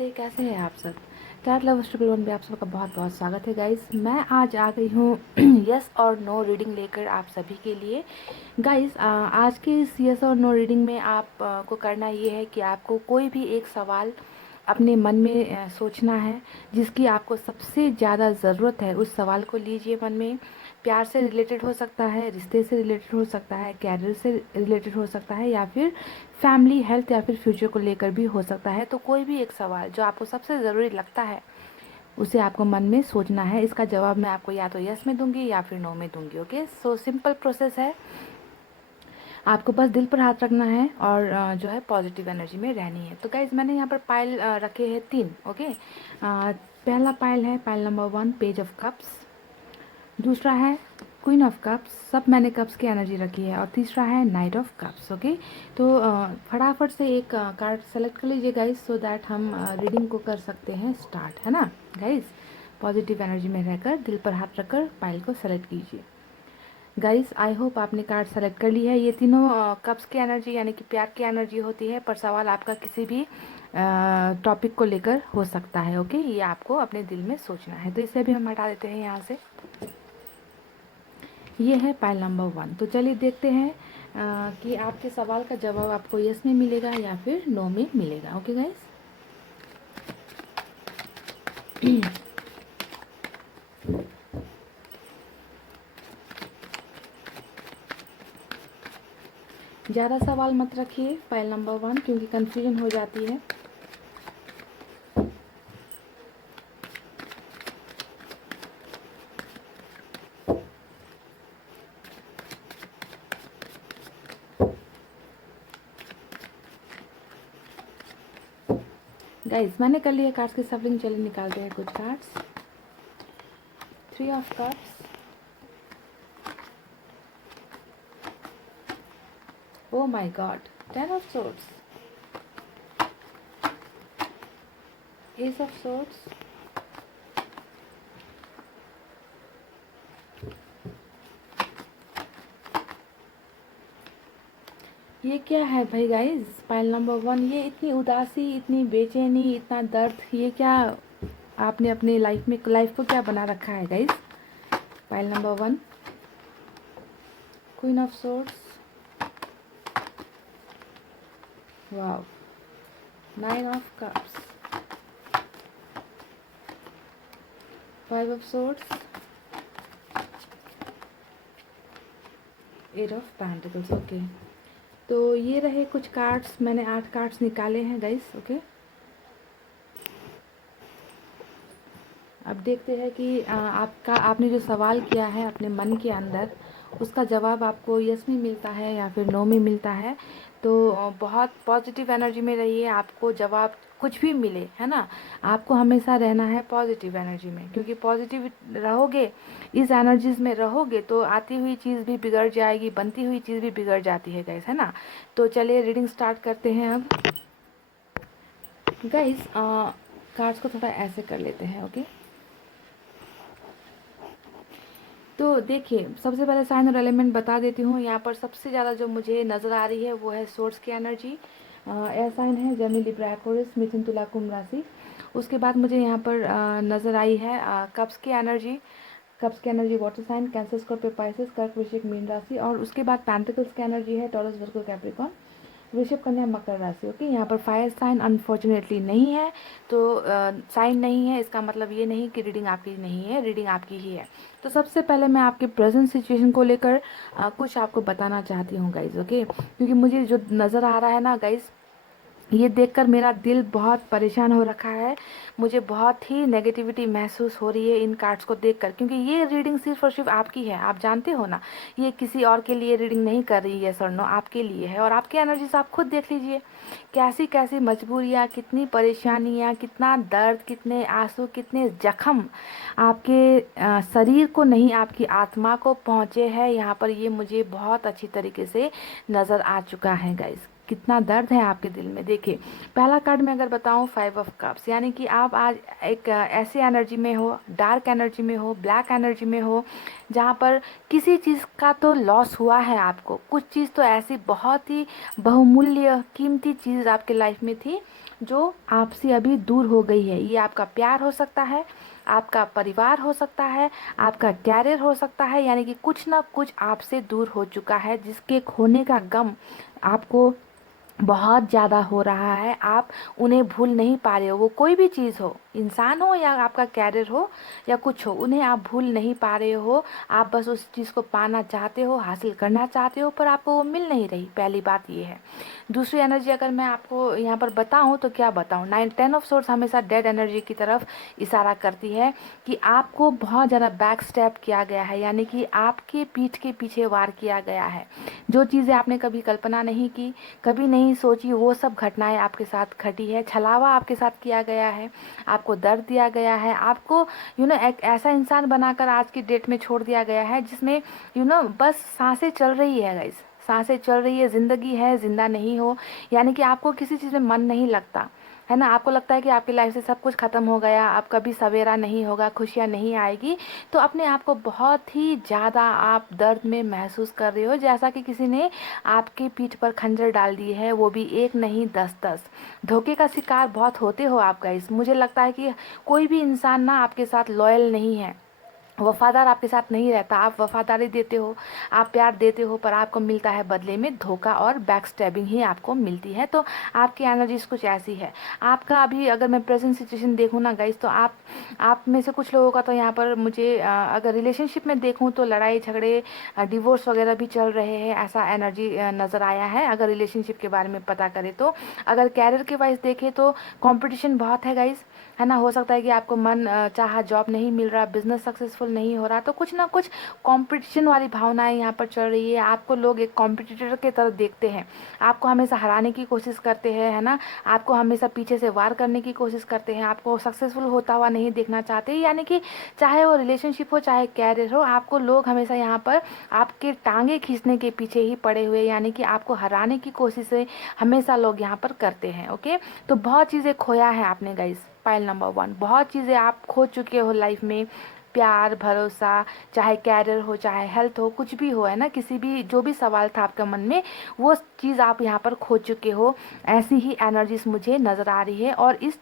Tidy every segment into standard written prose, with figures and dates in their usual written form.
नमस्ते, कैसे हैं आप सब। टैट लव स्टूडियो वन में आप सबका बहुत बहुत स्वागत है गाइस। मैं आज आ गई हूँ यस और नो रीडिंग लेकर आप सभी के लिए। गाइस आज के इस यस और नो रीडिंग में आप को करना ये है कि आपको कोई भी एक सवाल अपने मन में सोचना है जिसकी आपको सबसे ज़्यादा ज़रूरत है। उस सवाल को लीजिए मन में। प्यार से रिलेटेड हो सकता है, रिश्ते से रिलेटेड हो सकता है, कैरियर से रिलेटेड हो सकता है, या फिर फैमिली, हेल्थ या फिर फ्यूचर को लेकर भी हो सकता है। तो कोई भी एक सवाल जो आपको सबसे ज़रूरी लगता है उसे आपको मन में सोचना है। इसका जवाब मैं आपको या तो यस में दूंगी या फिर नो में दूंगी। ओके, सो सिंपल प्रोसेस है। आपको बस दिल पर हाथ रखना है और जो है पॉजिटिव एनर्जी में रहनी है। तो गाइज मैंने यहाँ पर पाइल रखे हैं 3। ओके, पहला पाइल है pile number 1, page of cups. दूसरा है क्वीन ऑफ कप्स, सब मैंने कप्स की एनर्जी रखी है। और तीसरा है नाइट ऑफ कप्स। ओके, तो फटाफट से एक कार्ड सेलेक्ट कर लीजिए गाइज, सो दैट हम रीडिंग को कर सकते हैं स्टार्ट, है ना गाइज। पॉजिटिव एनर्जी में रहकर दिल पर हाथ रखकर पाइल को सेलेक्ट कीजिए। गाइस आई होप आपने कार्ड सेलेक्ट कर ली है। ये तीनों कप्स की एनर्जी यानी कि प्यार की एनर्जी होती है, पर सवाल आपका किसी भी टॉपिक को लेकर हो सकता है। ओके, ये आपको अपने दिल में सोचना है। तो इसे भी हम हटा देते हैं यहाँ से। ये है पाइल नंबर 1। तो चलिए देखते हैं कि आपके सवाल का जवाब आपको यस में मिलेगा या फिर नो में मिलेगा। ओके गाइस, ज़्यादा सवाल मत रखिए पाइल नंबर 1, क्योंकि कंफ्यूजन हो जाती है। गाइस मैंने कर लिया कार्ड्स की सफलिंग। चलिए निकालते हैं कुछ cards. 3 of cups, oh my God, 10 of swords, S of swords, ये क्या है भाई गाइस। पाइल नंबर 1, ये इतनी उदासी, इतनी बेचैनी, इतना दर्द, ये क्या आपने अपनी लाइफ को क्या बना रखा है guys. Pile number 1, queen of swords, wow, 9 of cups, 5 of swords, 8 of pentacles. Okay, तो ये रहे कुछ कार्ड्स। मैंने 8 कार्ड्स निकाले हैं गाइस। ओके, अब देखते हैं कि आपने जो सवाल किया है अपने मन के अंदर, उसका जवाब आपको यस में मिलता है या फिर नो में मिलता है। तो बहुत पॉजिटिव एनर्जी में रहिए। आपको जवाब कुछ भी मिले, है ना, आपको हमेशा रहना है पॉजिटिव एनर्जी में, क्योंकि पॉजिटिव रहोगे, इस एनर्जीज में रहोगे तो आती हुई चीज़ भी बिगड़ जाएगी, बनती हुई चीज़ भी बिगड़ जाती है गाइस, है ना। तो चलिए रीडिंग स्टार्ट करते हैं अब। गाइस कार्ड्स को थोड़ा ऐसे कर लेते हैं। ओके, तो देखिए सबसे पहले साइन और एलिमेंट बता देती हूँ। यहाँ पर सबसे ज़्यादा जो मुझे नज़र आ रही है वो है सोर्स की एनर्जी। एयर साइन है जेमिनी, लिब्रा, एक्वेरियस, मिथुन, तुला, कुंभ राशि। उसके बाद मुझे यहाँ पर नज़र आई है कप्स की एनर्जी। कप्स की energy water sign, Cancer, Scorpio, Pisces, कर्क, वृश्चिक, मीन राशि। और उसके बाद पेंटिकल्स की एनर्जी है टॉरस, वर्गो, कैप्रिकॉन, वृषभ, कन्या, मकर राशि। ओके, यहाँ पर फायर साइन अनफॉर्चुनेटली नहीं है। तो साइन नहीं है इसका मतलब ये नहीं कि रीडिंग आपकी नहीं है, रीडिंग आपकी ही है। तो सबसे पहले मैं आपके प्रेजेंट सिचुएशन को लेकर कुछ आपको बताना चाहती हूँ गाइज। ओके, क्योंकि मुझे जो नज़र आ रहा है ना गाइज, ये देखकर मेरा दिल बहुत परेशान हो रखा है। मुझे बहुत ही नेगेटिविटी महसूस हो रही है इन कार्ड्स को देखकर, क्योंकि ये रीडिंग सिर्फ और सिर्फ आपकी है, आप जानते हो ना। ये किसी और के लिए रीडिंग नहीं कर रही है सर, नो, आपके लिए है। और आपकी एनर्जीज आप खुद देख लीजिए, कैसी कैसी मजबूरियाँ, कितनी परेशानियाँ, कितना दर्द, कितने आंसू, कितने जख्म आपके शरीर को नहीं, आपकी आत्मा को पहुँचे हैं। यहाँ पर ये मुझे बहुत अच्छी तरीके से नज़र आ चुका है गाइस। कितना दर्द है आपके दिल में। देखिए पहला कार्ड मैं अगर बताऊं 5 ऑफ कप्स, यानी कि आप आज एक ऐसी एनर्जी में हो, डार्क एनर्जी में हो, ब्लैक एनर्जी में हो, जहाँ पर किसी चीज़ का तो लॉस हुआ है आपको। कुछ चीज़ तो ऐसी बहुत ही बहुमूल्य कीमती चीज़ आपके लाइफ में थी जो आपसे अभी दूर हो गई है। ये आपका प्यार हो सकता है, आपका परिवार हो सकता है, आपका कैरियर हो सकता है, यानी कि कुछ ना कुछ आपसे दूर हो चुका है जिसके खोने का गम आपको बहुत ज़्यादा हो रहा है। आप उन्हें भूल नहीं पा रहे हो। वो कोई भी चीज़ हो, इंसान हो या आपका कैरियर हो या कुछ हो, उन्हें आप भूल नहीं पा रहे हो। आप बस उस चीज़ को पाना चाहते हो, हासिल करना चाहते हो, पर आपको वो मिल नहीं रही। पहली बात ये है। दूसरी एनर्जी अगर मैं आपको यहाँ पर बताऊँ तो क्या बताऊँ, 10 ऑफ सोर्स हमेशा डेड एनर्जी की तरफ इशारा करती है कि आपको बहुत ज़्यादा बैक स्टेप किया गया है, यानी कि आपके पीठ के पीछे वार किया गया है। जो चीज़ें आपने कभी कल्पना नहीं की, कभी नहीं सोची, वो सब घटनाएं आपके साथ घटी है। छलावा आपके साथ किया गया है, आपको दर्द दिया गया है, आपको एक ऐसा इंसान बनाकर आज की डेट में छोड़ दिया गया है जिसमें बस सांसें चल रही है गाइस, सांसें चल रही है, ज़िंदगी है, ज़िंदा नहीं हो। यानी कि आपको किसी चीज़ में मन नहीं लगता है ना। आपको लगता है कि आपकी लाइफ से सब कुछ ख़त्म हो गया, अब कभी सवेरा नहीं होगा, खुशियाँ नहीं आएगी। तो अपने आप को बहुत ही ज़्यादा आप दर्द में महसूस कर रहे हो, जैसा कि किसी ने आपकी पीठ पर खंजर डाल दी है, वो भी एक नहीं 10-10। धोखे का शिकार बहुत होते हो आप गाइस। मुझे लगता है कि कोई भी इंसान ना आपके साथ लॉयल नहीं है, वफादार आपके साथ नहीं रहता। आप वफादारी देते हो, आप प्यार देते हो, पर आपको मिलता है बदले में धोखा और बैक स्टैबिंग ही आपको मिलती है। तो आपकी एनर्जीज कुछ ऐसी है। आपका अभी अगर मैं प्रेजेंट सिचुएशन देखूँ ना गाइस, तो आप में से कुछ लोगों का तो यहाँ पर मुझे अगर रिलेशनशिप में देखूँ तो लड़ाई झगड़े, डिवोर्स वगैरह भी चल रहे हैं, ऐसा एनर्जी नज़र आया है अगर रिलेशनशिप के बारे में पता करें तो। अगर कैरियर के वाइज देखें तो कॉम्पिटिशन बहुत है गाइस, है ना। हो सकता है कि आपको मन चाहा जॉब नहीं मिल रहा, बिजनेस सक्सेसफुल नहीं हो रहा, तो कुछ ना कुछ कंपटीशन वाली भावनाएं यहाँ पर चल रही है। आपको लोग एक कॉम्पिटिटर के तरह देखते हैं, आपको हमेशा हराने की कोशिश करते हैं, है ना। आपको हमेशा पीछे से वार करने की कोशिश करते हैं, आपको सक्सेसफुल होता हुआ नहीं देखना चाहते। यानी कि चाहे वो रिलेशनशिप हो, चाहे कैरियर हो, आपको लोग हमेशा यहाँ पर आपके टांगे खींचने के पीछे ही पड़े हुए, यानी कि आपको हराने की कोशिशें हमेशा लोग यहाँ पर करते हैं। ओके, तो बहुत चीज़ें खोया है आपने गाइस। फाइल नंबर 1, बहुत चीज़ें आप खो चुके हो लाइफ में। प्यार, भरोसा, चाहे कैरियर हो, चाहे हेल्थ हो, कुछ भी हो, है ना। किसी भी जो भी सवाल था आपके मन में, वो चीज़ आप यहाँ पर खो चुके हो। ऐसी ही एनर्जीज मुझे नज़र आ रही है। और इस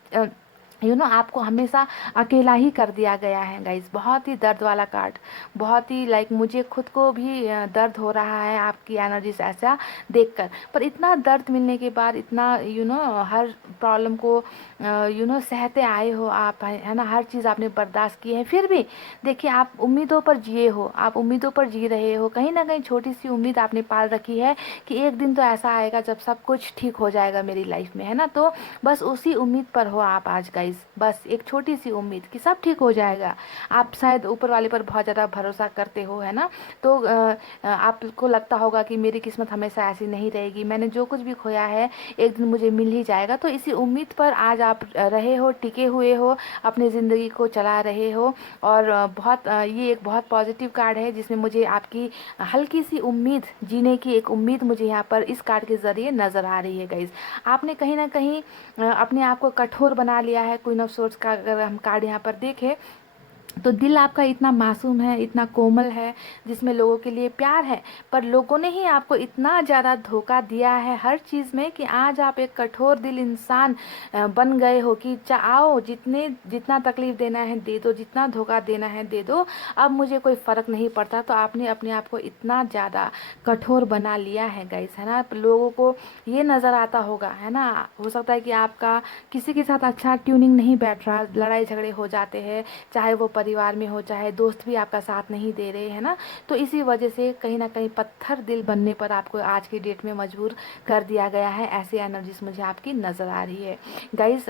आपको हमेशा अकेला ही कर दिया गया है गाइस। बहुत ही दर्द वाला कार्ड, बहुत ही मुझे खुद को भी दर्द हो रहा है आपकी एनर्जीज ऐसा देखकर। पर इतना दर्द मिलने के बाद, इतना हर प्रॉब्लम को सहते आए हो आप, है ना। हर चीज़ आपने बर्दाश्त की है, फिर भी देखिए आप उम्मीदों पर जिए हो, आप उम्मीदों पर जी रहे हो। कहीं ना कहीं छोटी सी उम्मीद आपने पाल रखी है कि एक दिन तो ऐसा आएगा जब सब कुछ ठीक हो जाएगा मेरी लाइफ में, है ना। तो बस उसी उम्मीद पर हो आप आज गाइस। बस एक छोटी सी उम्मीद कि सब ठीक हो जाएगा। आप शायद ऊपर वाले पर बहुत ज़्यादा भरोसा करते हो, है ना। तो आपको लगता होगा कि मेरी किस्मत हमेशा ऐसी नहीं रहेगी, मैंने जो कुछ भी खोया है एक दिन मुझे मिल ही जाएगा। तो इसी उम्मीद पर आज आप रहे हो, टिके हुए हो, अपनी ज़िंदगी को चला रहे हो। और ये एक बहुत पॉजिटिव कार्ड है जिसमें मुझे आपकी हल्की सी उम्मीद, जीने की एक उम्मीद मुझे यहाँ पर इस कार्ड के ज़रिए नज़र आ रही है गाइज। आपने कहीं ना कहीं अपने आप को कठोर बना लिया है। क्वीन ऑफ सोर्ड्स का अगर हम कार्ड यहाँ पर देखें तो दिल आपका इतना मासूम है, इतना कोमल है, जिसमें लोगों के लिए प्यार है, पर लोगों ने ही आपको इतना ज़्यादा धोखा दिया है हर चीज़ में कि आज आप एक कठोर दिल इंसान बन गए हो कि चाहो जितना तकलीफ़ देना है दे दो, जितना धोखा देना है दे दो, अब मुझे कोई फ़र्क नहीं पड़ता। तो आपने अपने आप को इतना ज़्यादा कठोर बना लिया है गाइस, है ना। लोगों को ये नज़र आता होगा, है ना। हो सकता है कि आपका किसी के साथ अच्छा ट्यूनिंग नहीं बैठ रहा, लड़ाई झगड़े हो जाते हैं, चाहे वो परिवार में हो, चाहे दोस्त भी आपका साथ नहीं दे रहे, है ना। तो इसी वजह से कहीं ना कहीं पत्थर दिल बनने पर आपको आज की डेट में मजबूर कर दिया गया है। ऐसी एनर्जीज मुझे आपकी नज़र आ रही है गाइस।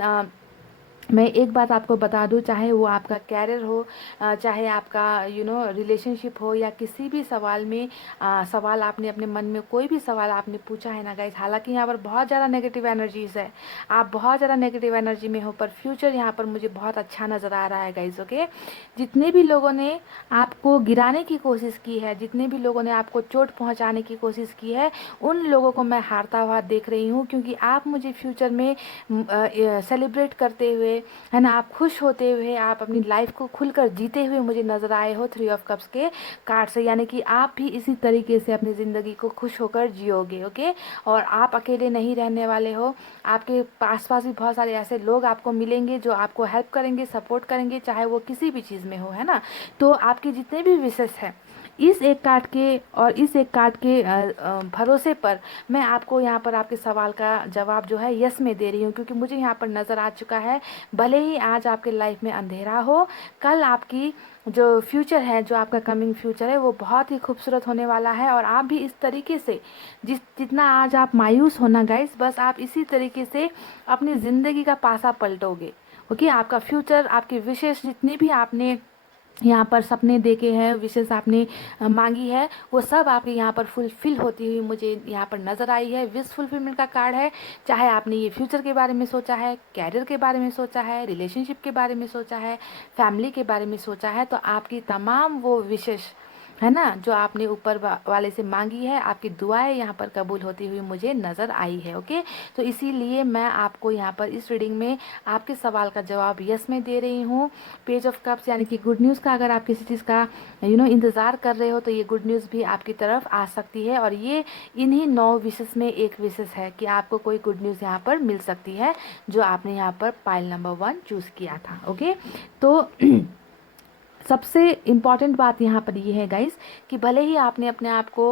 मैं एक बात आपको बता दूं, चाहे वो आपका कैरियर हो, चाहे आपका रिलेशनशिप हो, या किसी भी सवाल में सवाल आपने अपने मन में कोई भी सवाल आपने पूछा है ना गाइस, हालांकि यहाँ पर बहुत ज़्यादा नेगेटिव एनर्जीज है, आप बहुत ज़्यादा नेगेटिव एनर्जी में हो, पर फ्यूचर यहाँ पर मुझे बहुत अच्छा नज़र आ रहा है गाइस। ओके, जितने भी लोगों ने आपको गिराने की कोशिश की है, जितने भी लोगों ने आपको चोट पहुँचाने की कोशिश की है, उन लोगों को मैं हारता हुआ देख रही हूँ, क्योंकि आप मुझे फ्यूचर में सेलिब्रेट करते हुए, है ना, आप खुश होते हुए, आप अपनी लाइफ को खुलकर जीते हुए मुझे नज़र आए हो 3 ऑफ कप्स के कार्ड से, यानी कि आप भी इसी तरीके से अपनी ज़िंदगी को खुश होकर जियोगे। ओके, और आप अकेले नहीं रहने वाले हो, आपके पास पास भी बहुत सारे ऐसे लोग आपको मिलेंगे जो आपको हेल्प करेंगे, सपोर्ट करेंगे, चाहे वो किसी भी चीज़ में हो, है ना। तो आपके जितने भी विशेष हैं, इस एक कार्ड के और इस एक कार्ड के भरोसे पर मैं आपको यहाँ पर आपके सवाल का जवाब जो है यस में दे रही हूँ, क्योंकि मुझे यहाँ पर नज़र आ चुका है, भले ही आज आपके लाइफ में अंधेरा हो, कल आपकी जो फ्यूचर है, जो आपका कमिंग फ्यूचर है, वो बहुत ही खूबसूरत होने वाला है। और आप भी इस तरीके से जितना आज आप मायूस होना गाइस, बस आप इसी तरीके से अपनी ज़िंदगी का पासा पलटोगे। ओके, आपका फ्यूचर, आपकी विशेष जितनी भी आपने यहाँ पर सपने देखे हैं, विशेष आपने मांगी है, वो सब आपके यहाँ पर फुलफिल होती हुई मुझे यहाँ पर नज़र आई है। विश फुलफिलमेंट का कार्ड है, चाहे आपने ये फ्यूचर के बारे में सोचा है, कैरियर के बारे में सोचा है, रिलेशनशिप के बारे में सोचा है, फैमिली के बारे में सोचा है, तो आपकी तमाम वो विशेष, है ना, जो आपने ऊपर वाले से मांगी है, आपकी दुआएं यहाँ पर कबूल होती हुई मुझे नज़र आई है। ओके, तो इसीलिए मैं आपको यहाँ पर इस रीडिंग में आपके सवाल का जवाब यस में दे रही हूँ। पेज ऑफ कप्स यानी कि गुड न्यूज़ का, अगर आप किसी चीज़ का इंतज़ार कर रहे हो, तो ये गुड न्यूज़ भी आपकी तरफ आ सकती है। और ये इन्हीं 9 विशेष में एक विशेष है कि आपको कोई गुड न्यूज़ यहाँ पर मिल सकती है, जो आपने यहाँ पर पाइल नंबर 1 चूज़ किया था। ओके, तो सबसे इम्पॉर्टेंट बात यहाँ पर ये है गाइस, कि भले ही आपने अपने आप को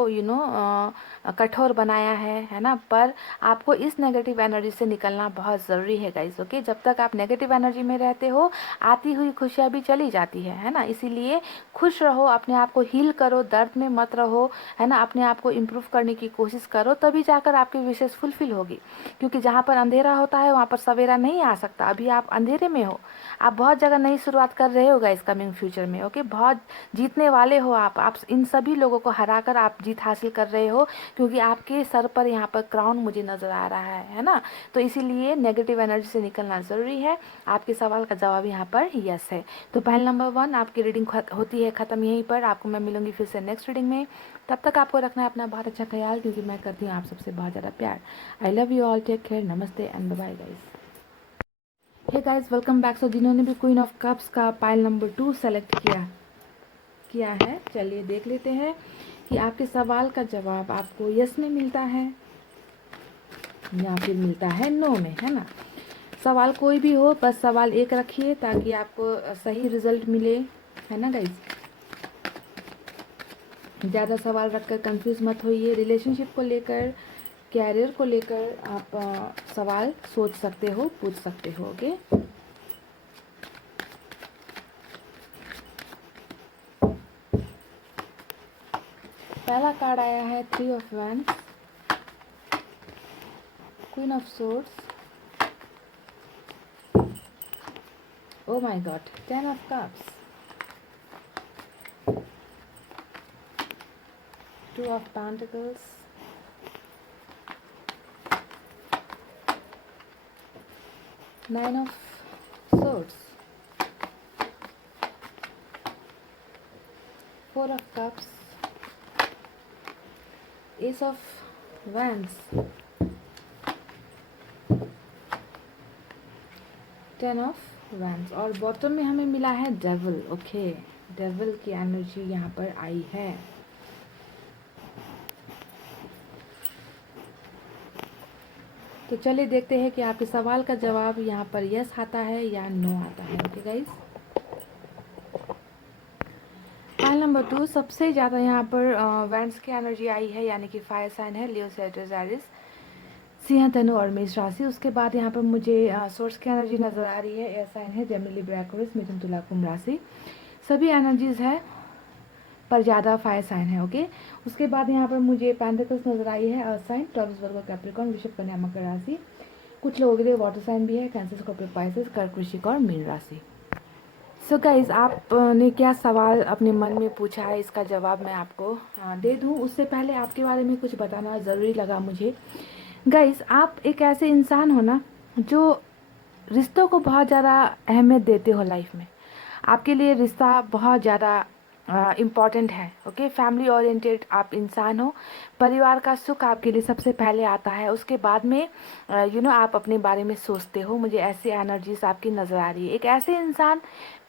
कठोर बनाया है ना, पर आपको इस नेगेटिव एनर्जी से निकलना बहुत ज़रूरी है गाइस। ओके, जब तक आप नेगेटिव एनर्जी में रहते हो, आती हुई खुशियाँ भी चली जाती है ना। इसीलिए खुश रहो, अपने आप को हील करो, दर्द में मत रहो, है ना, अपने आप को इम्प्रूव करने की कोशिश करो, तभी जाकर आपकी विशेष फुलफिल होगी। क्योंकि जहाँ पर अंधेरा होता है, वहाँ पर सवेरा नहीं आ सकता। अभी आप अंधेरे में हो, आप बहुत जगह नई शुरुआत कर रहे हो गाइस कमिंग फ्यूचर में। ओके, बहुत जीतने वाले हो आप इन सभी लोगों को हराकर आप जीत हासिल कर रहे हो, क्योंकि आपके सर पर यहाँ पर क्राउन मुझे नज़र आ रहा है ना। तो इसीलिए नेगेटिव एनर्जी से निकलना ज़रूरी है। आपके सवाल का जवाब यहाँ पर यस है। तो पहल नंबर 1 आपकी रीडिंग होती है ख़त्म यहीं पर। आपको मैं मिलूंगी फिर से नेक्स्ट रीडिंग में। तब तक आपको रखना है अपना बहुत अच्छा ख्याल, क्योंकि मैं करती हूँ आप सबसे बहुत ज़्यादा प्यार। I love you all, take care, नमस्ते and bye guys. Hey guys, welcome back. So जिन्होंने भी क्वीन ऑफ कप्स का पाइल नंबर 2 सेलेक्ट किया है, चलिए देख लेते हैं कि आपके सवाल का जवाब आपको यस में मिलता है या फिर मिलता है नो में, है ना। सवाल कोई भी हो, बस सवाल एक रखिए ताकि आपको सही रिजल्ट मिले, है ना गाइस। ज़्यादा सवाल रखकर कंफ्यूज मत होइए। रिलेशनशिप को लेकर, कैरियर को लेकर आप सवाल सोच सकते हो, पूछ सकते हो। ओके, पहला कार्ड आया है 3 of wands, queen of swords, oh my god, 10 of cups, 2 of pentacles, 9 of swords, 4 of cups, ace of wands, 10 of wands, और बॉटम में हमें मिला है डेविल। ओके, डेविल की एनर्जी यहाँ पर आई है। तो चलिए देखते हैं कि आपके सवाल का जवाब यहाँ पर यस आता है या नो आता है। ओके गाइस, पाइल नंबर 2 सबसे ज़्यादा यहाँ पर वैंड्स की एनर्जी आई है, यानी कि फायर साइन है लियो, सेजिटेरियस, एरिस, सिंह, धनु और मेष राशि। उसके बाद यहाँ पर मुझे सोर्स की एनर्जी नज़र आ रही है, एयर साइन है जेमिनी, लिब्रा, एक्वेरियस, मिथुन, तुला, कुंभ राशि। सभी एनर्जीज है, पर ज़्यादा फायर साइन है। ओके, उसके बाद यहाँ पर मुझे पेंटिकल्स नज़र आई है, अर्थ साइन, टॉरस, वर्गो, कैप्रिकॉर्न, वृषभ, कन्या, मकर राशि। कुछ लोगों के लिए वाटर साइन भी है, कैंसर, स्कॉर्पियो, पाइसेस, कर्क, वृश्चिक और मीन राशि। सो गाइज, आपने क्या सवाल अपने मन में पूछा है, इसका जवाब मैं आपको दे दूं। उससे पहले आपके बारे में कुछ बताना ज़रूरी लगा मुझे। गाइज, आप एक ऐसे इंसान हो ना जो रिश्तों को बहुत ज़्यादा अहमियत देते हो लाइफ में। आपके लिए रिश्ता बहुत ज़्यादा इम्पॉर्टेंट है। ओके, फैमिली ओरिएंटेड आप इंसान हो। परिवार का सुख आपके लिए सबसे पहले आता है, उसके बाद में आप अपने बारे में सोचते हो। मुझे ऐसे एनर्जीज आपकी नज़र आ रही है। एक ऐसे इंसान,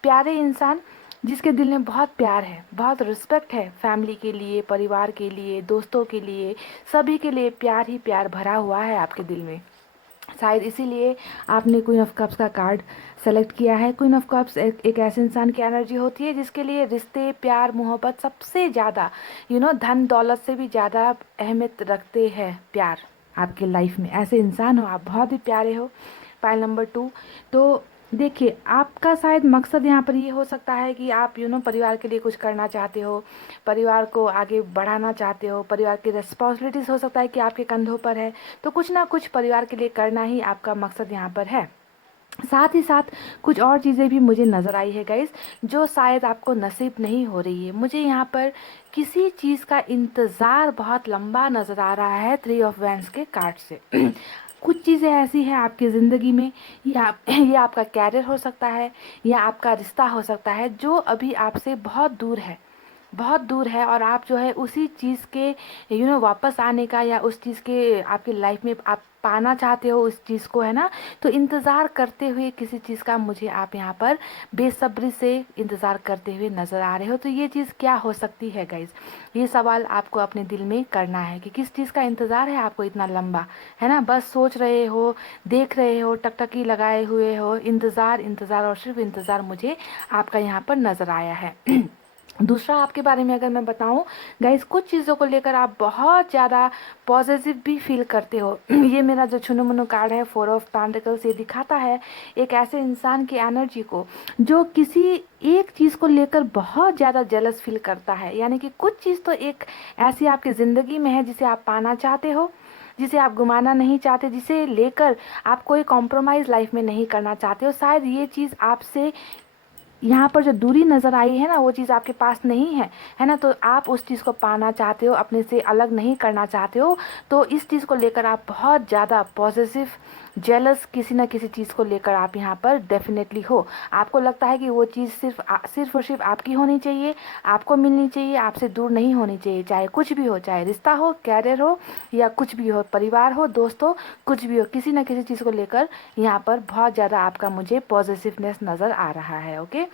प्यारे इंसान, जिसके दिल में बहुत प्यार है, बहुत रिस्पेक्ट है फैमिली के लिए, परिवार के लिए, दोस्तों के लिए, सभी के लिए प्यार ही प्यार भरा हुआ है आपके दिल में। शायद इसीलिए आपने क्वीन ऑफ कप्स का कार्ड सेलेक्ट किया है। क्वीन ऑफ कप्स एक ऐसे इंसान की एनर्जी होती है जिसके लिए रिश्ते, प्यार, मोहब्बत सबसे ज़्यादा धन दौलत से भी ज़्यादा अहमियत रखते हैं प्यार आपके लाइफ में। ऐसे इंसान हो आप, बहुत ही प्यारे हो। Pile number 2। तो देखिए, आपका शायद मकसद यहाँ पर ये हो सकता है कि आप परिवार के लिए कुछ करना चाहते हो, परिवार को आगे बढ़ाना चाहते हो, परिवार की रिस्पॉन्सिबिलिटीज़ हो सकता है कि आपके कंधों पर है, तो कुछ ना कुछ परिवार के लिए करना ही आपका मकसद यहाँ पर है। साथ ही साथ कुछ और चीज़ें भी मुझे नज़र आई है गाइस, जो शायद आपको नसीब नहीं हो रही है। मुझे यहाँ पर किसी चीज़ का इंतज़ार बहुत लंबा नज़र आ रहा है 3 ऑफ वैंड्स के कार्ड से। कुछ चीज़ें ऐसी हैं आपकी ज़िंदगी में, ये आपका कैरियर हो सकता है या आपका रिश्ता हो सकता है, जो अभी आपसे बहुत दूर है, बहुत दूर है, और आप जो है उसी चीज़ के वापस आने का, या उस चीज़ के आपकी लाइफ में आप पाना चाहते हो उस चीज़ को, है ना। तो इंतज़ार करते हुए किसी चीज़ का मुझे आप यहाँ पर बेसब्री से इंतज़ार करते हुए नज़र आ रहे हो। तो ये चीज़ क्या हो सकती है गाइज, ये सवाल आपको अपने दिल में करना है कि किस चीज़ का इंतज़ार है आपको इतना लंबा, है ना। बस सोच रहे हो, देख रहे हो, टकटकी लगाए हुए हो, इंतज़ार इंतज़ार और सिर्फ इंतज़ार मुझे आपका यहाँ पर नज़र आया है। दूसरा, आपके बारे में अगर मैं बताऊं गाइस, कुछ चीज़ों को लेकर आप बहुत ज़्यादा पॉजिटिव भी फील करते हो। ये मेरा जो छुनु मुनु कार्ड है 4 ऑफ पेंटिकल्स, ये दिखाता है एक ऐसे इंसान की एनर्जी को जो किसी एक चीज़ को लेकर बहुत ज़्यादा जेलस फील करता है। यानी कि कुछ चीज़ तो एक ऐसी आपकी ज़िंदगी में है जिसे आप पाना चाहते हो, जिसे आप गुमाना नहीं चाहते, जिसे लेकर आप कोई कॉम्प्रोमाइज़ लाइफ में नहीं करना चाहते हो। शायद ये चीज़ आपसे यहाँ पर जो दूरी नज़र आई है ना, वो चीज़ आपके पास नहीं है ना। तो आप उस चीज़ को पाना चाहते हो, अपने से अलग नहीं करना चाहते हो। तो इस चीज़ को लेकर आप बहुत ज़्यादा पॉजिटिव, जेलस किसी ना किसी चीज़ को लेकर आप यहाँ पर डेफिनेटली हो। आपको लगता है कि वो चीज़ सिर्फ और सिर्फ आपकी होनी चाहिए, आपको मिलनी चाहिए, आपसे दूर नहीं होनी चाहिए। चाहे कुछ भी हो, चाहे रिश्ता हो, कैरियर हो, या कुछ भी हो, परिवार हो, दोस्त हो, कुछ भी हो, किसी ना किसी चीज़ को लेकर यहाँ पर बहुत ज़्यादा आपका मुझे पॉजिटिवनेस नज़र आ रहा है। ओके,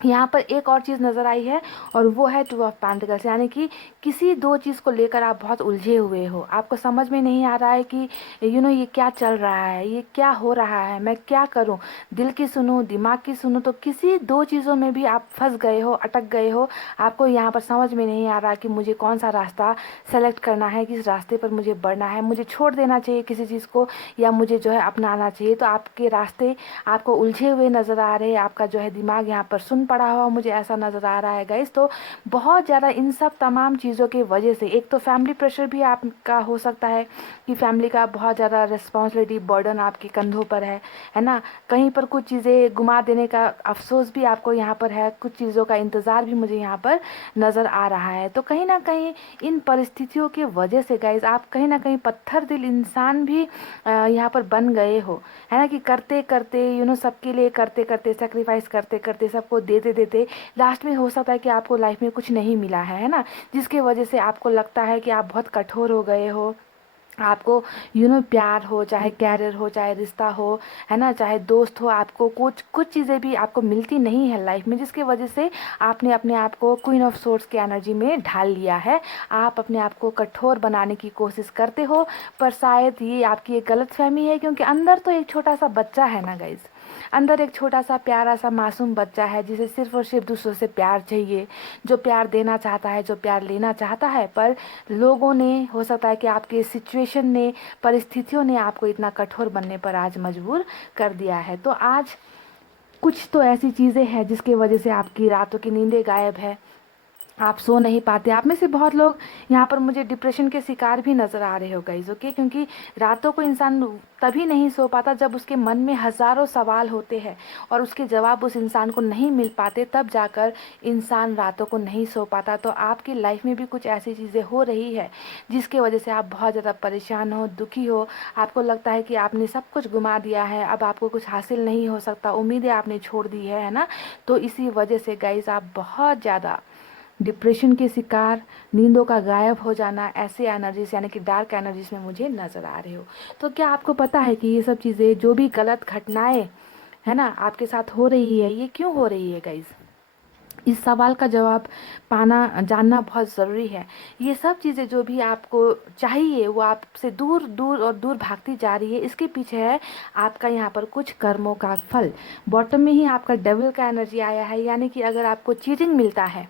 यहाँ पर एक और चीज़ नज़र आई है, और वो है 2 ऑफ पेंटिकल्स। यानी कि किसी दो चीज़ को लेकर आप बहुत उलझे हुए हो, आपको समझ में नहीं आ रहा है कि ये क्या चल रहा है, ये क्या हो रहा है, मैं क्या करूँ, दिल की सुनूँ, दिमाग की सुनूँ। तो किसी दो चीज़ों में भी आप फंस गए हो, अटक गए हो। आपको यहाँ पर समझ में नहीं आ रहा कि मुझे कौन सा रास्ता सेलेक्ट करना है, किस रास्ते पर मुझे बढ़ना है, मुझे छोड़ देना चाहिए किसी चीज़ को, या मुझे जो है अपनाना चाहिए। तो आपके रास्ते आपको उलझे हुए नज़र आ रहे हैं, आपका जो है दिमाग यहाँ पर सुन पड़ा हुआ मुझे ऐसा नज़र आ रहा है गाइस। तो बहुत ज़्यादा इन सब तमाम चीज़ों की वजह से, एक तो फैमिली प्रेशर भी आपका हो सकता है कि फैमिली का बहुत ज़्यादा रिस्पॉन्सिबिलिटी, बर्डन आपके कंधों पर है ना। कहीं पर कुछ चीज़ें गुमा देने का अफसोस भी आपको यहाँ पर है, कुछ चीज़ों का इंतज़ार भी मुझे यहाँ पर नज़र आ रहा है। तो कहीं ना कहीं इन परिस्थितियों की वजह से गाइज, आप कहीं ना कहीं पत्थर दिल इंसान भी यहाँ पर बन गए हो, है ना। कि करते करते सबके लिए करते करते, सेक्रीफाइस करते करते, सबको देते देते, लास्ट में हो सकता है कि आपको लाइफ में कुछ नहीं मिला है ना। जिसके वजह से आपको लगता है कि आप बहुत कठोर हो गए हो। आपको प्यार हो, चाहे कैरियर हो, चाहे रिश्ता हो, है ना, चाहे दोस्त हो, आपको कुछ कुछ चीज़ें भी आपको मिलती नहीं है लाइफ में, जिसके वजह से आपने अपने आप को क्वीन ऑफ सोर्ड्स की एनर्जी में ढाल लिया है। आप अपने आप को कठोर बनाने की कोशिश करते हो, पर शायद ये आपकी एक गलतफहमी है, क्योंकि अंदर तो एक छोटा सा बच्चा है ना गाइज, अंदर एक छोटा सा प्यारा सा मासूम बच्चा है, जिसे सिर्फ और सिर्फ दूसरों से प्यार चाहिए, जो प्यार देना चाहता है, जो प्यार लेना चाहता है। पर लोगों ने, हो सकता है कि आपके सिचुएशन ने, परिस्थितियों ने आपको इतना कठोर बनने पर आज मजबूर कर दिया है। तो आज कुछ तो ऐसी चीज़ें हैं जिसकी वजह से आपकी रातों की नींदें गायब है, आप सो नहीं पाते। आप में से बहुत लोग यहाँ पर मुझे डिप्रेशन के शिकार भी नज़र आ रहे हो गाइज, ओके, क्योंकि रातों को इंसान तभी नहीं सो पाता जब उसके मन में हज़ारों सवाल होते हैं और उसके जवाब उस इंसान को नहीं मिल पाते, तब जाकर इंसान रातों को नहीं सो पाता। तो आपकी लाइफ में भी कुछ ऐसी चीज़ें हो रही है जिसके वजह से आप बहुत ज़्यादा परेशान हो, दुखी हो। आपको लगता है कि आपने सब कुछ गुमा दिया है, अब आपको कुछ हासिल नहीं हो सकता, उम्मीदें आपने छोड़ दी है ना। तो इसी वजह से गाइज आप बहुत ज़्यादा डिप्रेशन के शिकार, नींदों का गायब हो जाना, ऐसे एनर्जीज यानी कि डार्क एनर्जीज में मुझे नज़र आ रहे हो। तो क्या आपको पता है कि ये सब चीज़ें, जो भी गलत घटनाएं है ना आपके साथ हो रही है, ये क्यों हो रही है गाइज? इस सवाल का जवाब पाना, जानना बहुत ज़रूरी है। ये सब चीज़ें जो भी आपको चाहिए वो आपसे दूर दूर और दूर भागती जा रही है, इसके पीछे है आपका यहाँ पर कुछ कर्मों का फल। बॉटम में ही आपका डेविल का एनर्जी आया है, यानी कि अगर आपको चीटिंग मिलता है,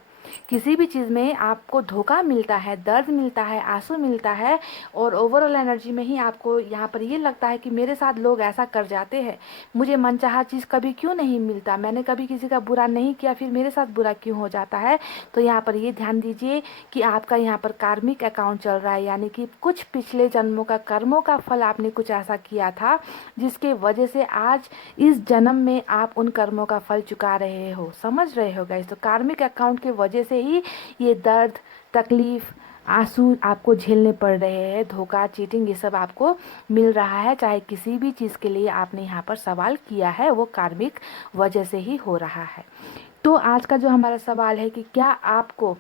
किसी भी चीज़ में आपको धोखा मिलता है, दर्द मिलता है, आंसू मिलता है, और ओवरऑल एनर्जी में ही आपको यहाँ पर ये लगता है कि मेरे साथ लोग ऐसा कर जाते हैं, मुझे मनचाहा चीज़ कभी क्यों नहीं मिलता, मैंने कभी किसी का बुरा नहीं किया, फिर मेरे साथ बुरा क्यों हो जाता है। तो यहाँ पर ये ध्यान दीजिए कि आपका यहाँ पर कार्मिक अकाउंट चल रहा है, यानी कि कुछ पिछले जन्मों का कर्मों का फल आपने कुछ ऐसा किया था जिसके वजह से आज इस जन्म में आप उन कर्मों का फल चुका रहे हो। समझ रहे हो गाइस? तो कार्मिक अकाउंट की वजह से ही ये दर्द, तकलीफ, आंसू आपको झेलने पड़ रहे हैं, धोखा, चीटिंग, ये सब आपको मिल रहा है। चाहे किसी भी चीज़ के लिए आपने यहाँ पर सवाल किया है, वो कार्मिक वजह से ही हो रहा है। तो आज का जो हमारा सवाल है कि क्या आपको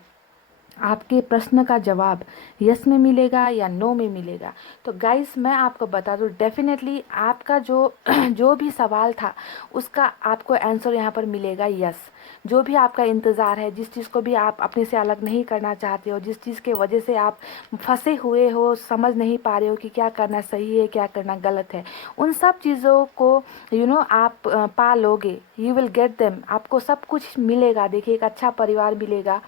आपके प्रश्न का जवाब यस में मिलेगा या नो में मिलेगा? तो गाइस मैं आपको बता दूं, डेफिनेटली आपका जो जो भी सवाल था उसका आपको आंसर यहाँ पर मिलेगा यस। जो भी आपका इंतज़ार है, जिस चीज़ को भी आप अपने से अलग नहीं करना चाहते हो, जिस चीज़ के वजह से आप फंसे हुए हो, समझ नहीं पा रहे हो कि क्या करना सही है, क्या करना गलत है, उन सब चीज़ों को आप पा लोगे। You will get them. आपको सब कुछ मिलेगा। देखिए, एक अच्छा परिवार मिलेगा,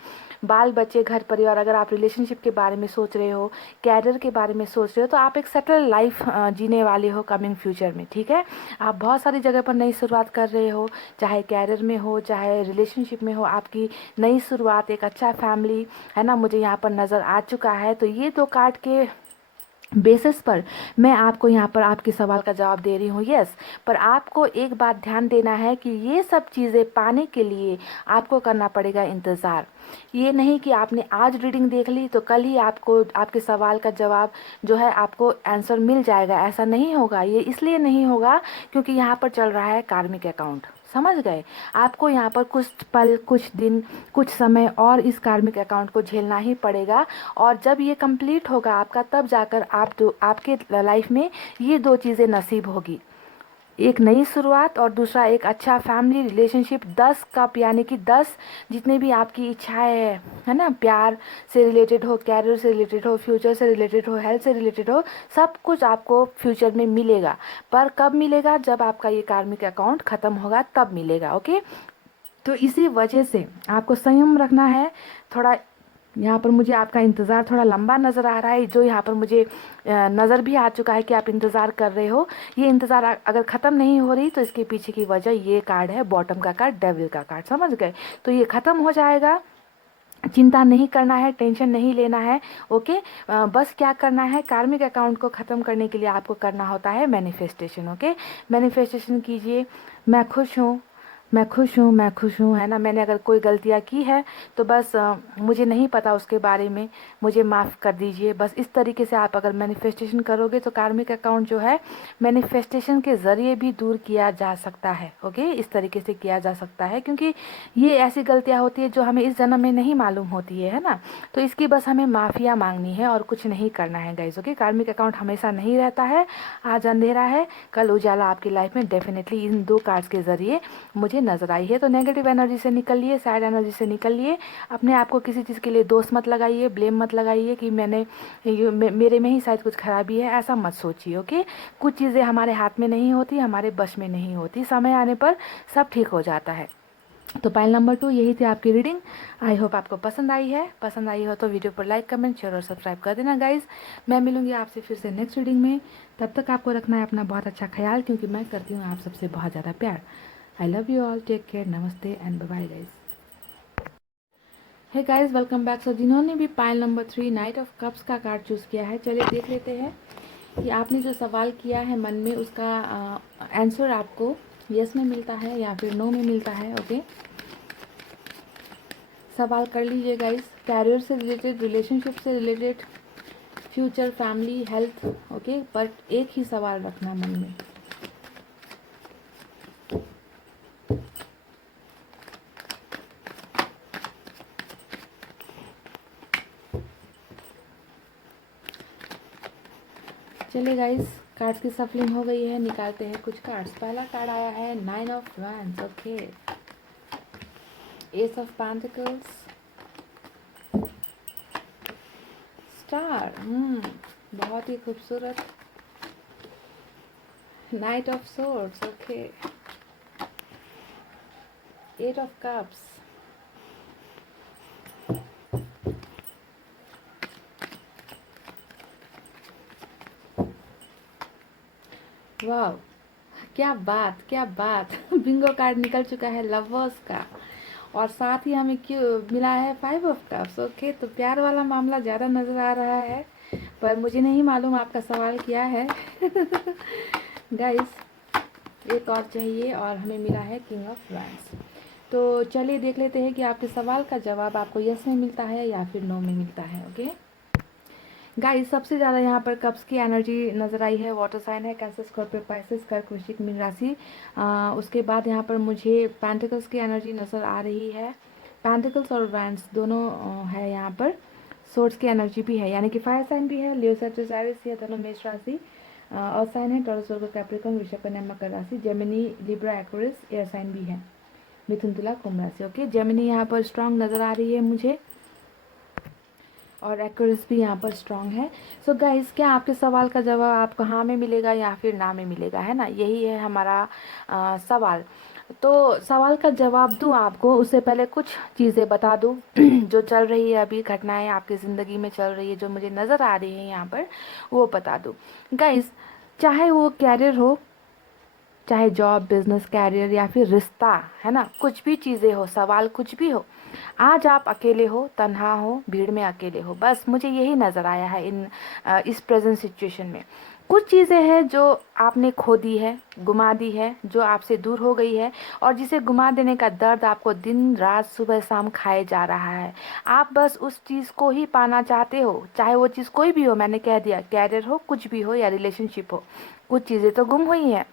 बाल बच्चे, घर परिवार। अगर आप रिलेशनशिप के बारे में सोच रहे हो, कैरियर के बारे में सोच रहे हो, तो आप एक सेटल लाइफ जीने वाले हो कमिंग फ्यूचर में, ठीक है। आप बहुत सारी जगह पर नई शुरुआत कर रहे हो, चाहे कैरियर में हो, चाहे रिलेशनशिप में हो, आपकी नई शुरुआत, एक अच्छा फैमिली है ना, मुझे यहाँ पर नज़र आ चुका है। तो ये दो कार्ड के बेसिस पर मैं आपको यहाँ पर आपके सवाल का जवाब दे रही हूँ यस। पर आपको एक बात ध्यान देना है कि ये सब चीज़ें पाने के लिए आपको करना पड़ेगा इंतज़ार। ये नहीं कि आपने आज रीडिंग देख ली तो कल ही आपको आपके सवाल का जवाब जो है आपको आंसर मिल जाएगा, ऐसा नहीं होगा। ये इसलिए नहीं होगा क्योंकि यहाँ पर चल रहा है कार्मिक अकाउंट। समझ गए? आपको यहाँ पर कुछ पल, कुछ दिन, कुछ समय और इस कार्मिक अकाउंट को झेलना ही पड़ेगा। और जब ये कंप्लीट होगा आपका, तब जाकर आपके लाइफ में ये दो चीज़ें नसीब होगी, एक नई शुरुआत और दूसरा एक अच्छा फैमिली रिलेशनशिप। 10 कप यानी कि 10 जितने भी आपकी इच्छाएं है ना, प्यार से रिलेटेड हो, कैरियर से रिलेटेड हो, फ्यूचर से रिलेटेड हो, हेल्थ से रिलेटेड हो, सब कुछ आपको फ्यूचर में मिलेगा। पर कब मिलेगा? जब आपका ये कार्मिक अकाउंट ख़त्म होगा तब मिलेगा, ओके। तो इसी वजह से आपको संयम रखना है थोड़ा। यहाँ पर मुझे आपका इंतज़ार थोड़ा लंबा नज़र आ रहा है, जो यहाँ पर मुझे नज़र भी आ चुका है कि आप इंतज़ार कर रहे हो। ये इंतज़ार अगर ख़त्म नहीं हो रही तो इसके पीछे की वजह ये कार्ड है, बॉटम का कार्ड, डेविल का कार्ड। समझ गए? तो ये ख़त्म हो जाएगा, चिंता नहीं करना है, टेंशन नहीं लेना है, ओके। बस क्या करना है, कार्मिक अकाउंट को ख़त्म करने के लिए आपको करना होता है मैनिफेस्टेशन, ओके। मैनिफेस्टेशन कीजिए, मैं खुश हूँ, मैं खुश हूँ, मैं खुश हूँ, है ना। मैंने अगर कोई गलतियाँ की है तो बस मुझे नहीं पता उसके बारे में, मुझे माफ़ कर दीजिए। बस इस तरीके से आप अगर मैनिफेस्टेशन करोगे तो कार्मिक अकाउंट जो है मैनिफेस्टेशन के ज़रिए भी दूर किया जा सकता है, ओके। इस तरीके से किया जा सकता है, क्योंकि ये ऐसी गलतियाँ होती है जो हमें इस जन्म में नहीं मालूम होती है ना। तो इसकी बस हमें माफ़िया मांगनी है और कुछ नहीं करना है गाइस, ओके। कार्मिक अकाउंट हमेशा नहीं रहता है, आज अंधेरा है कल उजाला आपकी लाइफ में डेफिनेटली इन दो कार्ड्स के ज़रिए मुझे नज़र आई है। तो नेगेटिव एनर्जी से निकलिए, सैड एनर्जी से निकलिए। अपने आप को किसी चीज़ के लिए दोष मत लगाइए, ब्लेम मत लगाइए कि मेरे में ही शायद कुछ खराबी है, ऐसा मत सोचिए, ओके। कुछ चीज़ें हमारे हाथ में नहीं होती, हमारे बस में नहीं होती, समय आने पर सब ठीक हो जाता है। तो पाइल नंबर 2 यही थी आपकी रीडिंग। आई होप आपको पसंद आई है। पसंद आई हो तो वीडियो पर लाइक, कमेंट, शेयर और सब्सक्राइब कर देना गाइज। मैं मिलूंगी आपसे फिर से नेक्स्ट रीडिंग में। तब तक आपको रखना है अपना बहुत अच्छा ख्याल, क्योंकि मैं करती हूँ आप सबसे बहुत ज़्यादा प्यार। I love you all, take care, नमस्ते and bye bye guys. Hey guys, welcome back. So जिन्होंने भी pile number 3 knight of cups का कार्ड चूज़ किया है, चलिए देख लेते हैं कि आपने जो सवाल किया है मन में उसका आंसर आपको यस में मिलता है या फिर नो में मिलता है। ओके, सवाल कर लीजिए गाइस। कैरियर से रिलेटेड, रिलेशनशिप से related, future, family, health. Okay, but एक ही सवाल रखना मन में। चलिए गाइस, कार्ड्स की सफलिंग हो गई है, निकालते हैं कुछ कार्ड्स। पहला कार्ड आया है 9 of wands. Okay, S of pentacles, star, बहुत ही खूबसूरत, night of swords. Okay, 8 of cups, वाह, क्या बात क्या बात बिंगो कार्ड निकल चुका है लवर्स का, और साथ ही हमें क्यों मिला है 5 ऑफ कप्स। ओके, तो प्यार वाला मामला ज़्यादा नज़र आ रहा है, पर मुझे नहीं मालूम आपका सवाल क्या है गाइस, एक और चाहिए और हमें मिला है किंग ऑफ वैंड्स। तो चलिए देख लेते हैं कि आपके सवाल का जवाब आपको यस में मिलता है या फिर नो में मिलता है। ओके गाइस, सबसे ज़्यादा यहाँ पर कप्स की एनर्जी नज़र आई है, वाटर साइन है, कैंसर, स्कॉर्पियो, पाइसेस, कर्क, वृश्चिक, मीन राशि। उसके बाद यहाँ पर मुझे पेंटिकल्स की एनर्जी नज़र आ रही है। पेंटिकल्स और वैंड्स दोनों है यहाँ पर। सोर्स की एनर्जी भी है, यानी कि फायर साइन भी है, लियो, सैजिटेरियस या धनु, मेष राशि। और साइन है टॉरस, वर्गो, कैप्रिकॉर्न, वृषभ, कन्या, मकर राशि। Gemini, Libra, Aquarius, air sign भी है, मिथुन, तुला, कुंभ राशि। ओके, जेमिनी यहाँ पर स्ट्रांग नज़र आ रही है मुझे, और एक्यूरेस भी यहाँ पर स्ट्रांग है। सो गाइस, क्या आपके सवाल का जवाब आपको हाँ में मिलेगा या फिर ना में मिलेगा, है ना? यही है हमारा सवाल। तो सवाल का जवाब दूँ आपको, उससे पहले कुछ चीज़ें बता दूँ जो चल रही है अभी, घटनाएं आपकी ज़िंदगी में चल रही है जो मुझे नज़र आ रही है यहाँ पर, वो बता दूँ गाइस। चाहे वो कैरियर हो, चाहे जॉब, बिजनेस, कैरियर या फिर रिश्ता, है ना, कुछ भी चीज़ें हो, सवाल कुछ भी हो, आज आप अकेले हो, तन्हा हो, भीड़ में अकेले हो, बस मुझे यही नज़र आया है इस प्रेजेंट सिचुएशन में। कुछ चीज़ें हैं जो आपने खो दी है, गुमा दी है, जो आपसे दूर हो गई है, और जिसे गुमा देने का दर्द आपको दिन रात सुबह शाम खाए जा रहा है। आप बस उस चीज़ को ही पाना चाहते हो, चाहे वो चीज़ कोई भी हो। मैंने कह दिया, कैरियर हो, कुछ भी हो, या रिलेशनशिप हो, कुछ चीज़ें तो गुम हुई हैं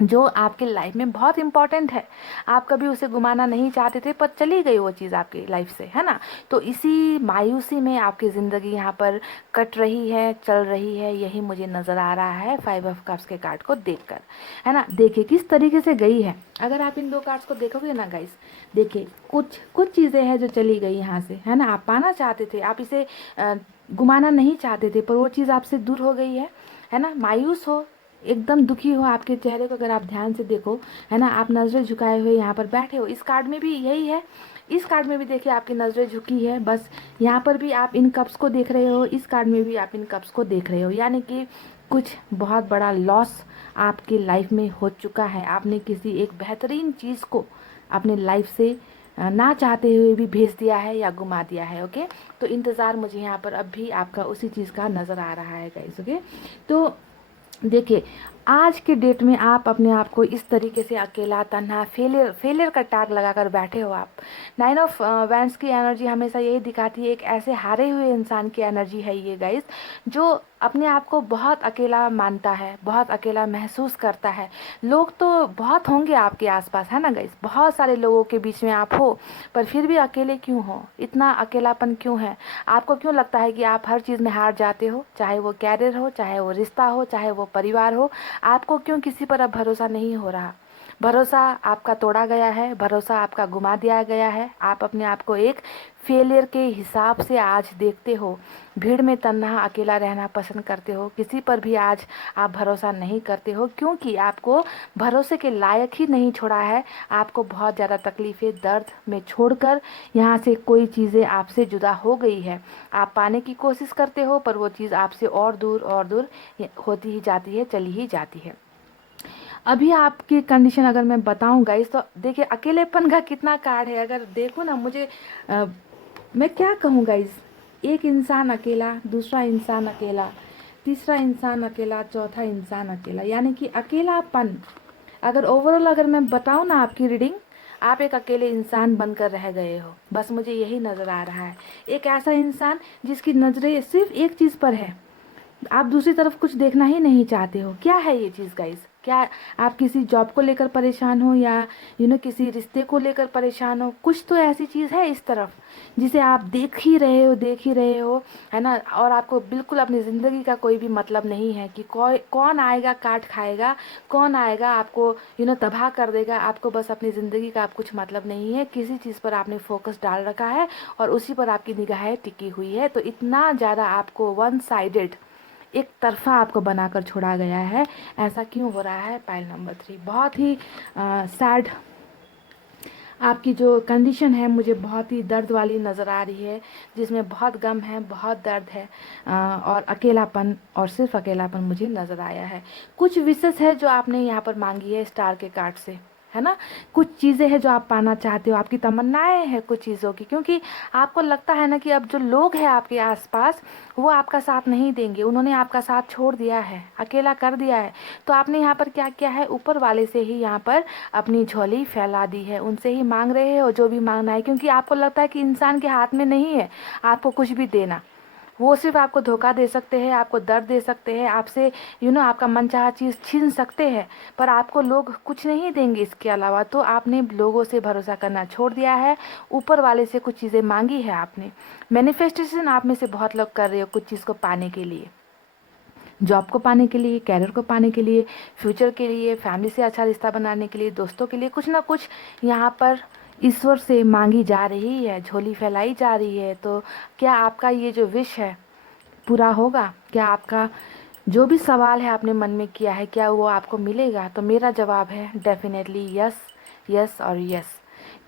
जो आपके लाइफ में बहुत इंपॉर्टेंट है। आप कभी उसे गुमाना नहीं चाहते थे, पर चली गई वो चीज़ आपकी लाइफ से, है ना? तो इसी मायूसी में आपकी ज़िंदगी यहाँ पर कट रही है, चल रही है, यही मुझे नज़र आ रहा है 5 ऑफ कप्स के कार्ड को देखकर, है ना? देखिए किस तरीके से गई है। अगर आप इन दो कार्ड्स को देखोगे ना गाइस, देखिए कुछ कुछ चीज़ें हैं जो चली गई यहाँ से, है ना? आप पाना चाहते थे, आप इसे गुमाना नहीं चाहते थे, पर वो चीज़ आपसे दूर हो गई है ना? मायूस हो, एकदम दुखी हो, आपके चेहरे को अगर आप ध्यान से देखो, है ना, आप नज़रें झुकाए हुए यहाँ पर बैठे हो। इस कार्ड में भी यही है, इस कार्ड में भी देखिए आपकी नज़रें झुकी है, बस यहाँ पर भी आप इन कप्स को देख रहे हो, इस कार्ड में भी आप इन कप्स को देख रहे हो, यानी कि कुछ बहुत बड़ा लॉस आपकी लाइफ में हो चुका है। आपने किसी एक बेहतरीन चीज़ को अपने लाइफ से ना चाहते हुए भी भेज दिया है या गुमा दिया है। ओके, तो इंतज़ार मुझे यहाँ पर अब भी आपका उसी चीज़ का नज़र आ रहा है गाइस। ओके, तो देखिए आज के डेट में आप अपने आप को इस तरीके से अकेला, तन्हा, फेलियर फेलियर का टैग लगाकर बैठे हो आप। 9 ऑफ वैंड्स की एनर्जी हमेशा यही दिखाती है, एक ऐसे हारे हुए इंसान की एनर्जी है ये गाइस, जो अपने आप को बहुत अकेला मानता है, बहुत अकेला महसूस करता है। लोग तो बहुत होंगे आपके आसपास, है ना गाइस, बहुत सारे लोगों के बीच में आप हो, पर फिर भी अकेले क्यों हो? इतना अकेलापन क्यों है? आपको क्यों लगता है कि आप हर चीज़ में हार जाते हो? चाहे वो कैरियर हो, चाहे वो रिश्ता हो, चाहे वो परिवार हो, आपको क्यों किसी पर अब भरोसा नहीं हो रहा? भरोसा आपका तोड़ा गया है, भरोसा आपका गुमा दिया गया है। आप अपने आप को एक फेलियर के हिसाब से आज देखते हो, भीड़ में तन्हा अकेला रहना पसंद करते हो, किसी पर भी आज आप भरोसा नहीं करते हो, क्योंकि आपको भरोसे के लायक ही नहीं छोड़ा है। आपको बहुत ज़्यादा तकलीफ़ें, दर्द में छोड़कर यहाँ से कोई चीज़ें आपसे जुदा हो गई है। आप पाने की कोशिश करते हो, पर वो चीज़ आपसे और दूर होती ही जाती है, चली ही जाती है। अभी आपकी कंडीशन अगर मैं बताऊं गाइस, तो देखिए अकेलेपन का कितना कार्ड है, अगर देखो ना, मुझे मैं क्या कहूँ गाइज, एक इंसान अकेला, दूसरा इंसान अकेला, तीसरा इंसान अकेला, चौथा इंसान अकेला, यानी कि अकेलापन। अगर ओवरऑल अगर मैं बताऊँ ना आपकी रीडिंग, आप एक अकेले इंसान बनकर रह गए हो, बस मुझे यही नज़र आ रहा है। एक ऐसा इंसान जिसकी नज़रें सिर्फ एक चीज़ पर है, आप दूसरी तरफ कुछ देखना ही नहीं चाहते हो। क्या है ये चीज़ गाइस? क्या आप किसी जॉब को लेकर परेशान हो, या किसी रिश्ते को लेकर परेशान हो? कुछ तो ऐसी चीज़ है इस तरफ जिसे आप देख ही रहे हो, है ना। और आपको बिल्कुल अपनी ज़िंदगी का कोई भी मतलब नहीं है कि कौन आएगा काट खाएगा, कौन आएगा आपको तबाह कर देगा। आपको बस अपनी ज़िंदगी का आप कुछ मतलब नहीं है, किसी चीज़ पर आपने फोकस डाल रखा है और उसी पर आपकी निगाहें टिकी हुई है। तो इतना ज़्यादा आपको वन साइडेड, एक तरफा आपको बनाकर छोड़ा गया है। ऐसा क्यों हो रहा है? पाइल नंबर 3 बहुत ही सैड आपकी जो कंडीशन है मुझे बहुत ही दर्द वाली नज़र आ रही है, जिसमें बहुत गम है, बहुत दर्द है, और अकेलापन, और सिर्फ अकेलापन मुझे नज़र आया है। कुछ विशेष है जो आपने यहाँ पर मांगी है स्टार के कार्ड से, है ना। कुछ चीज़ें हैं जो आप पाना चाहते हो, आपकी तमन्नाएं हैं कुछ चीज़ों की, क्योंकि आपको लगता है ना कि अब जो लोग हैं आपके आसपास वो आपका साथ नहीं देंगे, उन्होंने आपका साथ छोड़ दिया है, अकेला कर दिया है। तो आपने यहाँ पर क्या किया है, ऊपर वाले से ही यहाँ पर अपनी झोली फैला दी है, उनसे ही मांग रहे हो जो भी मांगना है, क्योंकि आपको लगता है कि इंसान के हाथ में नहीं है आपको कुछ भी देना। वो सिर्फ आपको धोखा दे सकते हैं, आपको दर्द दे सकते हैं, आपसे आपका मनचाहा चीज़ छीन सकते हैं, पर आपको लोग कुछ नहीं देंगे इसके अलावा। तो आपने लोगों से भरोसा करना छोड़ दिया है, ऊपर वाले से कुछ चीज़ें मांगी है आपने। मैनिफेस्टेशन आप में से बहुत लोग कर रहे हो कुछ चीज़ को पाने के लिए, जॉब को पाने के लिए, कैरियर को पाने के लिए, फ्यूचर के लिए, फैमिली से अच्छा रिश्ता बनाने के लिए, दोस्तों के लिए, कुछ ना कुछ यहाँ पर ईश्वर से मांगी जा रही है, झोली फैलाई जा रही है। तो क्या आपका ये जो विश है पूरा होगा? क्या आपका जो भी सवाल है आपने मन में किया है, क्या वो आपको मिलेगा? तो मेरा जवाब है डेफिनेटली यस, यस और यस।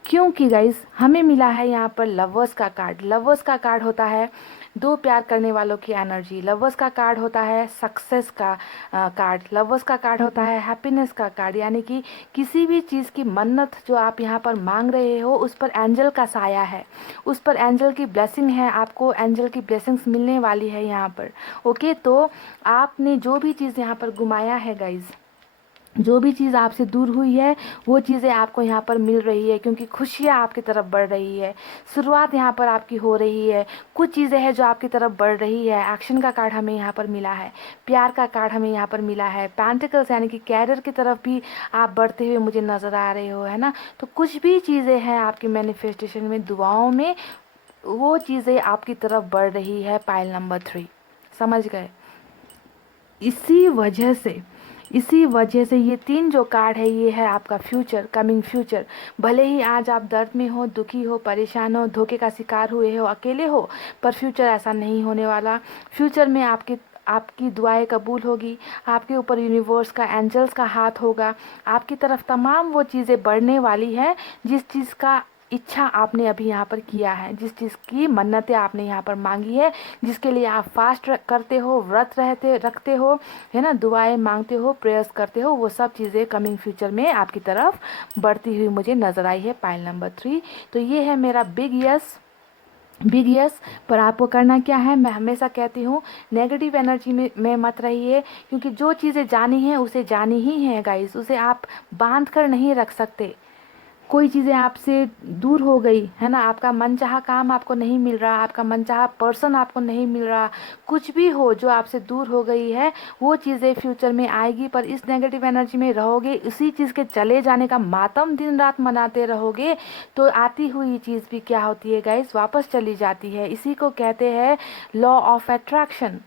क्योंकि गाइस हमें मिला है यहाँ पर लवर्स का कार्ड। लवर्स का कार्ड होता है दो प्यार करने वालों की एनर्जी। लवर्स का कार्ड होता है सक्सेस का कार्ड। लवर्स का कार्ड होता है हैप्पीनेस का कार्ड, यानी कि किसी भी चीज़ की मन्नत जो आप यहाँ पर मांग रहे हो उस पर एंजल का साया है, उस पर एंजल की ब्लेसिंग है, आपको एंजल की ब्लेसिंग्स मिलने वाली है यहाँ पर। ओके, तो आपने जो भी चीज़ यहाँ पर घुमाया है गाइज, जो भी चीज़ आपसे दूर हुई है वो चीज़ें आपको यहाँ पर मिल रही है, क्योंकि खुशियाँ आपकी तरफ बढ़ रही है, शुरुआत यहाँ पर आपकी हो रही है। कुछ चीज़ें हैं जो आपकी तरफ बढ़ रही है। एक्शन का कार्ड हमें यहाँ पर मिला है, प्यार का कार्ड हमें यहाँ पर मिला है, पेंटिकल्स यानी कि कैरियर की तरफ भी आप बढ़ते हुए मुझे नज़र आ रहे हो, है ना। तो कुछ भी चीज़ें हैं आपकी मैनिफेस्टेशन में, दुआओं में, वो चीज़ें आपकी तरफ बढ़ रही है। पाइल नंबर 3, समझ गए? इसी वजह से, इसी वजह से ये 3 जो कार्ड है ये है आपका फ्यूचर, कमिंग फ्यूचर। भले ही आज आप दर्द में हो, दुखी हो, परेशान हो, धोखे का शिकार हुए हो, अकेले हो, पर फ्यूचर ऐसा नहीं होने वाला। फ्यूचर में आपकी आपकी दुआएं कबूल होगी, आपके ऊपर यूनिवर्स का, एंजल्स का हाथ होगा, आपकी तरफ तमाम वो चीज़ें बढ़ने वाली हैं जिस चीज़ का इच्छा आपने अभी यहाँ पर किया है, जिस चीज़ की मन्नतें आपने यहाँ पर मांगी है, जिसके लिए आप फास्ट करते हो, व्रत रखते हो, है ना, दुआएं मांगते हो, प्रेयर्स करते हो, वो सब चीज़ें कमिंग फ्यूचर में आपकी तरफ बढ़ती हुई मुझे नज़र आई है। पाइल नंबर 3, तो ये है मेरा बिग यस, बिग यस। पर आपको करना क्या है, मैं हमेशा कहती हूँ नेगेटिव एनर्जी में मत रहिए, क्योंकि जो चीज़ें जानी है उसे जानी ही है गाइस, उसे आप बांध कर नहीं रख सकते। कोई चीज़ें आपसे दूर हो गई, है ना, आपका मनचाहा काम आपको नहीं मिल रहा, आपका मनचाहा पर्सन आपको नहीं मिल रहा, कुछ भी हो जो आपसे दूर हो गई है वो चीज़ें फ्यूचर में आएगी। पर इस नेगेटिव एनर्जी में रहोगे, उसी चीज़ के चले जाने का मातम दिन रात मनाते रहोगे, तो आती हुई चीज़ भी क्या होती है गाइस, वापस चली जाती है। इसी को कहते हैं लॉ ऑफ अट्रैक्शन।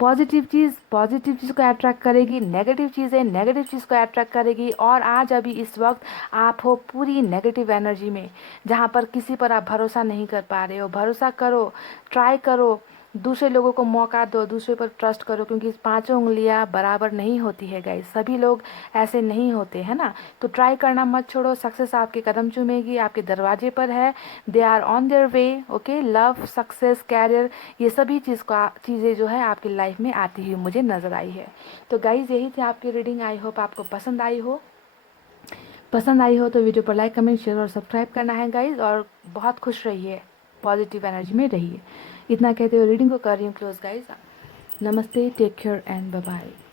पॉजिटिव चीज़ को अट्रैक्ट करेगी, नेगेटिव चीज़ें नेगेटिव चीज़ को अट्रैक्ट करेगी। और आज अभी इस वक्त आप हो पूरी नेगेटिव एनर्जी में, जहाँ पर किसी पर आप भरोसा नहीं कर पा रहे हो। भरोसा करो, ट्राई करो, दूसरे लोगों को मौका दो, दूसरे पर ट्रस्ट करो, क्योंकि पांचों उंगलियां बराबर नहीं होती है गाइस, सभी लोग ऐसे नहीं होते, है ना। तो ट्राई करना मत छोड़ो, सक्सेस आपके कदम चूमेगी, आपके दरवाजे पर है, they are on their way. Okay, love, success, career, ये सभी चीज़ें जो है आपकी लाइफ में आती हुई मुझे नज़र आई है। तो गाइज यही थी आपकी रीडिंग, आई होप आपको पसंद आई हो। पसंद आई हो तो वीडियो पर लाइक, कमेंट, शेयर और सब्सक्राइब करना है गाइज, और बहुत खुश रहिए। पॉजिटिव एनर्जी में रहिए। इतना कहते हुए रीडिंग को कर रही हूँ क्लोज गाइस। नमस्ते, take care and bye bye.